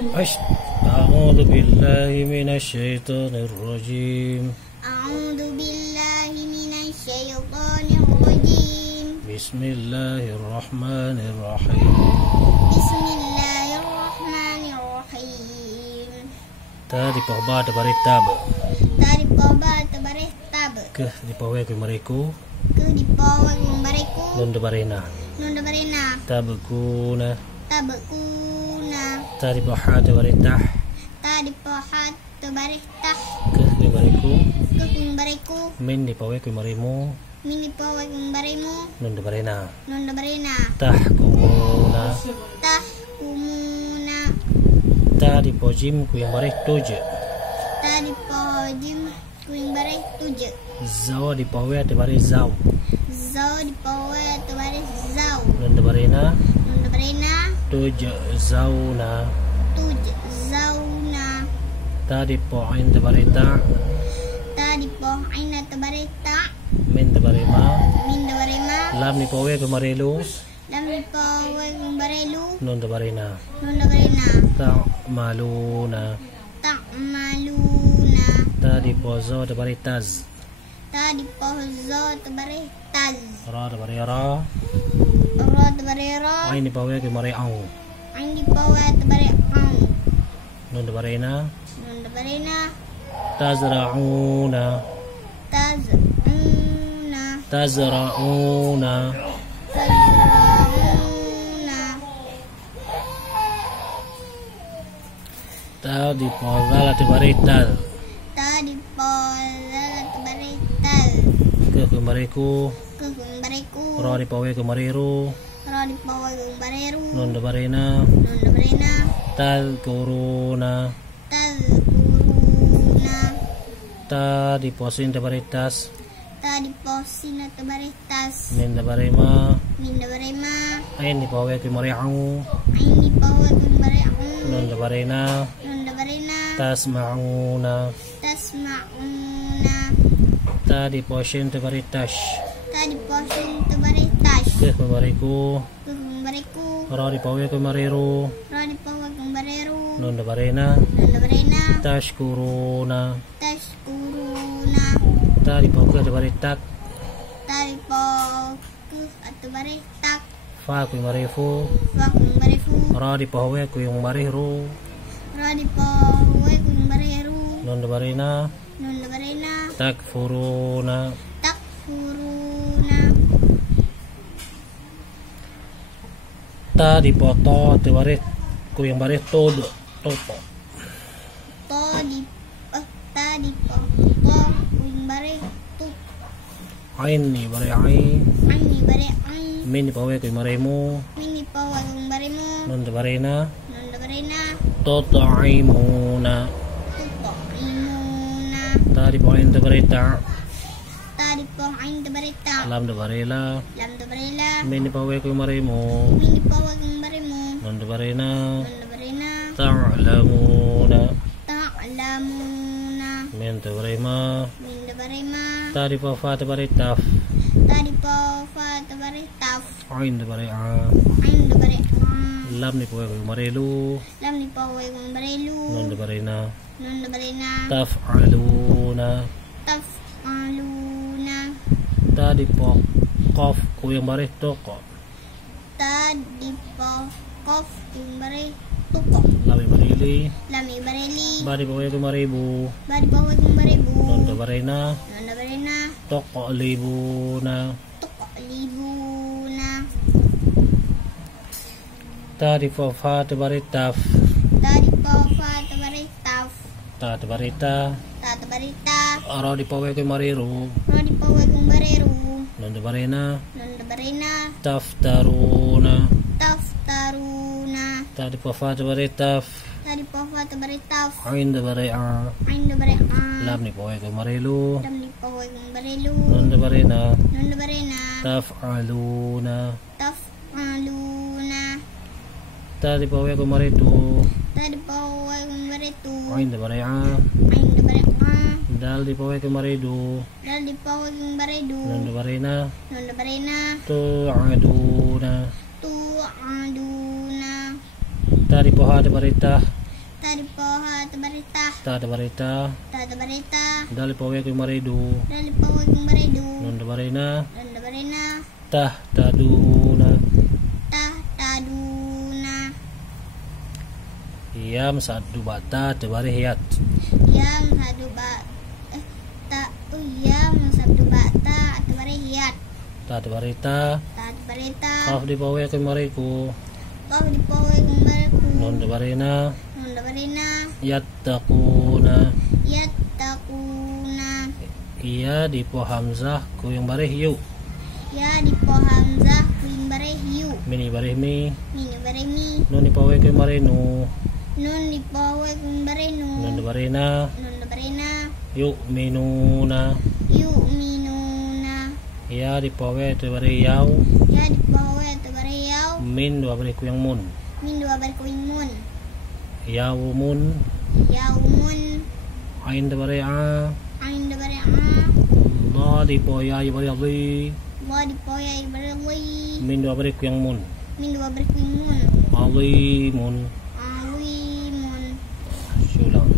أعوذ بالله من الشيطان الرجيم. أعوذ بالله من الشيطان الرجيم. بسم الله الرحمن الرحيم. بسم الله الرحمن الرحيم. Tadi pohba tabari tab. Tadi pohba tabari tab. Ke di pawai ku mariku. Ke di pawai ku mariku. Nunda barena. Nunda barena. Tabkuna. Tabkuna. Tadi pohha tabari tah. Tadi pohha tabari tah. Ke di mariku. Ke ku mariku. Min di pawai ku marimu. Min di pawai ku marimu. Nunda barena. Nunda barena. Tahkumuna. Tahkumuna. Tadi pojim ku yang marih tuj. Tadi pojim ku yang marih tuj. Zaw di pawai tabari zaw. Zaw di pawai tabari zaw. Nunda barena. Nunda barena. Tuj zawna. Tuj zawna. Tadi poin tabari ta. Tadi poin tabari ta. Min tabari ma. Min tabari ma. Lam ni pawai ku marilu. Lam di pawai ku marilu. Nunda barena. Nunda barena. Ta'maluna. Ta'maluna. Tadi pozo tabari taz. Tadi pozo tabari taz. Ra tabari ra. Ra tabari ra. Ain di pawai ku mari au. Ain di pawai tabari au. Nunda barena. Nunda barena. Tazra'una. Taz'una. Tazra'una. Tazra'una. Tadi pozala tabari tal. Tadi pozo tabari tal. Ke ku mariku. Ke ku mariku. Ra di pawai ku mariru. Ra di pawai ku mariru. Nunda barena. Nunda barena. Tadkuruna. Tazkuruna. Tadi posin tabari tas. Tadi posin tabari tas. Min tabari ma. Min tabari ma. Ain di pawai ku mari au. Ain di pawai ku mariu. Nunda barena. Nunda barena. Tasma'una. Tasma'una. Tadi posin tabari tash. Tadi posin tabari tas. Ke ku mariku. Ke ku mariku. Ra di pawai ku mariru. Ra di pawai ku mariru. Nunda barena. Nunda barena. Tashkuruna. Tashkuruna. Tadi pawai tabari tak. Tadi pawai tabari tak. Fa ku marifu. Fa ku marifu. Ra di pawai ku yang mariru. Ra di pawai ku mariru. Nunda barena. Nunda barena. Takfuruna. Takfuruna. Tadi poto tabari ku yang bari todo. Toto. Tadi tadi po kumbare tu. Ain ni bari ain. Ani bare an. Min di pawai ku marimu. Mini pawa kumbare mo. Nunda barena. Nanda barena. Tota'imuna. Tupo imuna. Tadi poin tabari ta. Tadi po ain barita. Lam dabarela. Lam barela. Min di pawai ku marimu. Mini pawa kumbare mo. Nunda barena. Nanda barena. Ta'lamuna. Ta'lamuna. Min tabari ma. Min barema. Tadi pofa tabari taf. Tadi po fa barita. Ain tabari a. Ain bare an. Lam ni pawai ku marilu. Lam ni pawa kumbare lu. Nunda barena. Nanda barena. Taf'aluna. Taf'aluna. Tadi po qaf ku yang bari toko. Tadi po kof kumbare tuko. Lami barili. Lami bareli. Badi pawai ku maribu. Badi bawa kumbare bu. Nunda barena. Nanda barena. Toko libuna. Tuko libuna. Tadi pofa tabari taf. Tadi po fa tabari taf. Ta tabari ta. Tata barita. Ara di pawai ku mariru. Rodi pawa kumbare ru. Nunda barena. Nanda barena. Taftaruna. Taftaruna. Tadi pofa tabari taf. Tadi po fa tabari taf. Ain tabari a. Ain bare an. Lam ni pawai ku marilu. Lam ni pawa kumbare lu. Nunda barena. Nanda barena. Taf'aluna. Taf'aluna. Tadi pawai ku maritu. Tadi pawa kumbare tu. Ain tabari a. Ain bare an. Dal di pawai ku maridu. Dal di pawa kumbare du. Nunda barena. Nanda barena. Tu'aduna. Tu aduna. Tadi poha tabari ta. Tadi poha tabarita. Ta da barita. Tabarita. Dali pawe ko maridu. Dali poha kung baridu. Non da barina. Dan barina. Tah taduna. Taduna. Iyam sadu bata da bari hiyat. Yam sadu ba. Yam sadu bata atau barihiyat. Ta da barita. Tabarita. Kaf di pawe ko mariku. Kau di poha kung bariku. Non da barina. Dan barina. Yattaquna. Yattaquna. Iya di po hamzah ko yung bari hiyu. Ya di po hamzah kuing barihiu. Mini bari mi. Mini barimi. Non di pawe ko marinu. Nun di poha kung barinu. Non da barina. Nun barina. Yu'minuna. Yu'minuna. Iya di pawe to bari yaw. Ya di poha atau bariyau. Min dua bari ko yung mun. Min dua barkuing mun. Yawmun. Yaumun. Ain da bari a. Ain da bari'a. Allah di po ya bari ali. Wa di poha ibarili. Min dua bari ko yung mun. Min dua barkuing mun. Alimun. Awimun. Syulang.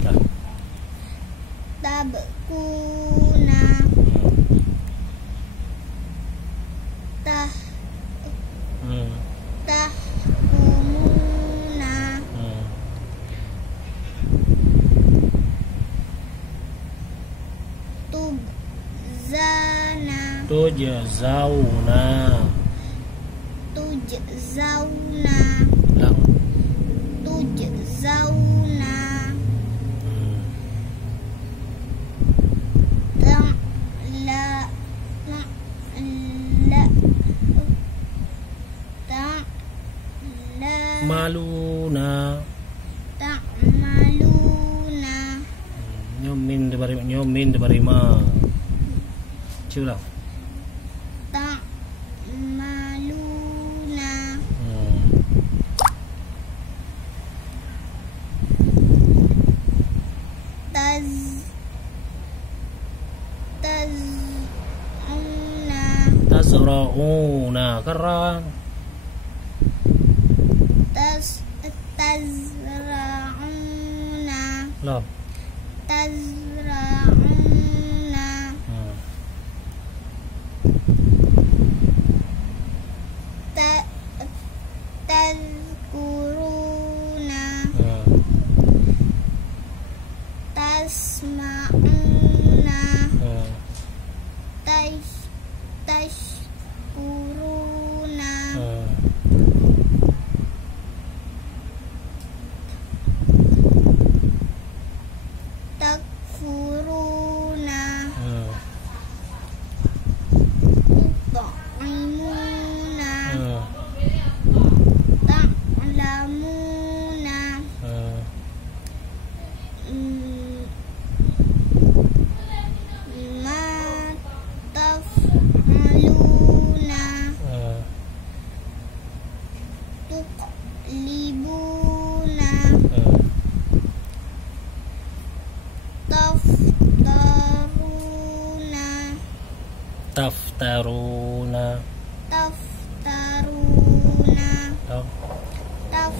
Dah. Tabkuna. Tah. Hmm. Tahkumuna. Hmm. Tubzana. Tujzauna. Tujzauna. Lang. Tujzauna. Hmm. La Maluna. ta'maluna. Nyomin da bari ma. Syulang. Ta'maluna. Hmm. Tazrauna. Tazra'una. Karang. Tazra'una. Lam. Tazra'una. Hmm. Tazkuruna. Hmm. Tasma'una. Hmm. Tashkuruna. Hmm. Takfuruna. Hmm. Tu'imuna. Hmm. Ta'lamuna. Hmm. Ma taf'aluna. Hmm. Tuqlibuna. Hmm. Taftaruna. Taftaruna. Taftaruna. Taf. Taf